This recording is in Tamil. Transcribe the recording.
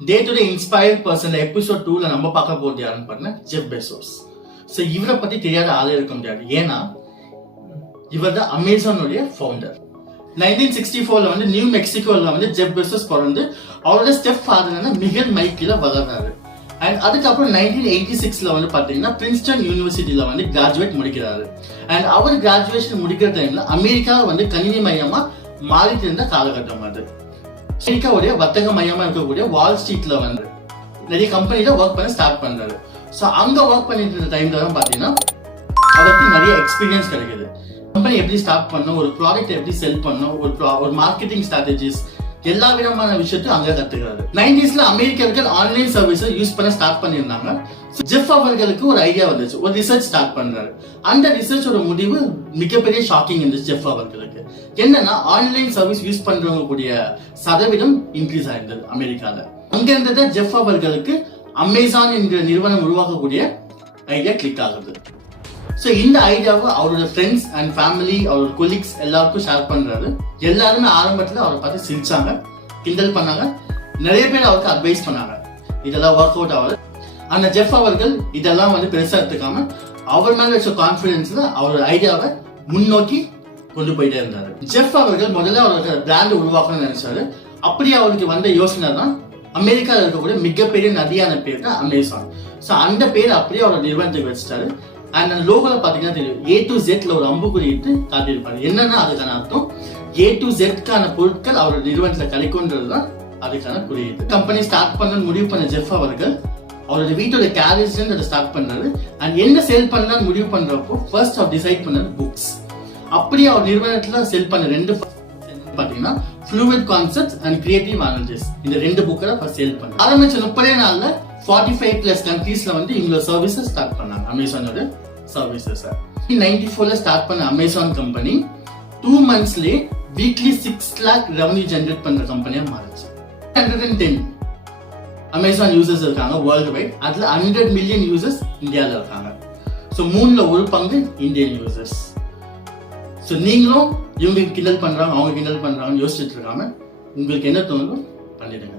Day to day inspired person episode 2ல நம்ம பார்க்க போறது யாருன்னு பாருங்க, ஜெஃப் பெசோஸ். ஸோ இவரை பத்தி தெரியாத ஆளே இருக்க முடியாது. ஏன்னா இவர் தான் அமேசானுடைய ஃபவுண்டர். 1964ல வந்து நியூ மெக்சிகோல வந்து ஜெஃப் பெசோஸ் பிறந்து அவரோட ஸ்டெப் ஃபாதரான மிகல் மைக்கில வளர்றாரு. அண்ட் அதுக்கப்புறம் 1986ல வந்து பாத்தீங்கன்னா பிரின்ஸ்டன் யூனிவர்சிட்டியில வந்து கிராஜுவேட் முடிக்கிறாரு. அண்ட் அவர் கிராஜுவேஷன் முடிக்கிற டைம்ல அமெரிக்கா வந்து கணினி மையமா மாறிட்டு இருந்த காலகட்டம் அது. அமெரிக்காவுடைய வர்த்தக மையமா இருக்கக்கூடிய வால் ஸ்ட்ரீட்ல வந்து நிறைய கம்பெனில ஒர்க் பண்ண ஸ்டார்ட் பண்றாரு. ஸோ அங்க ஒர்க் பண்ணிட்டு இருந்த டைம்ல தான் பாத்தீங்கன்னா அவருக்கு நிறைய எக்ஸ்பீரியன்ஸ் கிடைக்குது. கம்பெனி எப்படி ஸ்டார்ட் பண்ணும், ஒரு ப்ராடக்ட் எப்படி செல் பண்ணும், ஒரு மார்க்கெட்டிங் ஸ்ட்ராட்டஜிஸ், எல்லா விதமான விஷயத்தையும் அங்க கத்துக்கிறாரு. 90sல அமெரிக்கர்கள் ஆன்லைன் சர்வீஸ் யூஸ் பண்ண ஸ்டார்ட் பண்ணியிருந்தாங்க. ஜெஃப் அவர்களுக்கு ஒரு ஐடியா வந்துச்சு, ஒரு ரிசர்ச் ஸ்டார்ட் பண்றாரு. அந்த ரிசர்ச்சோட முடிவு மிகப்பெரிய ஷாக்கிங் இருந்துச்சு ஜெஃப் அவர்களுக்கு. என்னன்னா ஆன்லைன் சர்வீஸ் யூஸ் பண்றவங்க கூடிய சதவீதம் இன்க்ரீஸ் ஆயிருந்தது அமெரிக்கால. அங்க இருந்தது ஜெஃப் அவர்களுக்கு அமேசான் என்கிற நிறுவனம் உருவாக்கக்கூடிய ஐடியா கிளிக் ஆகுது. ஸோ இந்த ஐடியாவை அவரோட ஃப்ரெண்ட்ஸ் அண்ட் ஃபேமிலி, அவரோட கொலீக்ஸ் எல்லாருக்கும் ஷேர் பண்றாரு. எல்லாருமே ஆரம்பத்தில் அவரை பார்த்து சிரிச்சாங்க, கிண்டல் பண்ணாங்க, நிறைய பேர் அவருக்கு அட்வைஸ் பண்ணாங்க. இதெல்லாம் ஒர்க் அவுட் ஆகுது. அந்த ஜெஃப் அவர்கள் இதெல்லாம் வந்து பெருசா எடுத்துக்காம அவர் மேல வச்ச கான்பிடன்ஸ்ல அவரோட ஐடியாவை முன்னோக்கி கொண்டு போயிட்டே இருந்தாரு. ஜெஃப் அவர்கள் முதல்ல அவரோட பிராண்ட் உருவாக்கணும்னு நினைச்சாரு. அப்படி அவருக்கு வந்த யோசனை தான் அமெரிக்காவில் இருக்கக்கூடிய மிகப்பெரிய நதியான பேர் தான் அமேசான். ஸோ அந்த பேர் அப்படியே அவரோட நிறுவனத்துக்கு வச்சுட்டாரு. அண்ட் அந்த லோகோல பாத்தீங்கன்னா தெரியும், A to Z ஒரு அம்புக்குறி இட்டு காட்டியிருப்பாரு. என்னன்னா அதுக்கான அர்த்தம் A to Z பொருட்கள் அவரோட நிறுவனத்துல கிடைக்கும்ன்றதுதான் அதுக்கான குறியீடு. கம்பெனி ஸ்டார்ட் பண்ண முடிவு பண்ண ஜெஃப் அவர்கள் அவரோட வீட்டோட கேரேஜ் அதை ஸ்டார்ட் பண்ணாரு. அண்ட் என்ன சேல் பண்ணலாம்னு முடிவு பண்றப்போ ஃபர்ஸ்ட் அவர் டிசைட் பண்ணது புக்ஸ். அப்படியே அவர் நிறுவனத்துல செல் பண்ண ரெண்டு பாத்தீங்கன்னா fluid concepts and creative analysis, இந்த ரெண்டு புக்கை ஃபர்ஸ்ட் சேல் பண்ண ஆரம்பிச்ச 30 நாள்ல 45+ கண்ட்ரீஸ்ல வந்து இவங்களோட சர்வீசஸ் ஸ்டார்ட் பண்ணாங்க, அமேசானோட சர்வீசஸ். 94ல ஸ்டார்ட் பண்ண அமேசான் கம்பெனி 2 monthsலயே வீக்லி 6 lakh ரெவன்யூ ஜெனரேட் பண்ற கம்பெனியா மாறிச்சு. 110 அமேசான் யூசர்ஸ் இருக்காங்க வேர்ல்டு வைட். அதுல 100 million யூசர்ஸ் இந்தியால இருக்காங்க. ஸோ 3ல 1 பங்கு இந்தியன் யூசர்ஸ். ஸோ நீங்களும் இவங்க கிண்டல் பண்றாங்க அவங்க கிண்டல் பண்றாங்கன்னு யோசிச்சுட்டு இருக்காம உங்களுக்கு என்ன தோணுதோ பண்ணிடுங்க.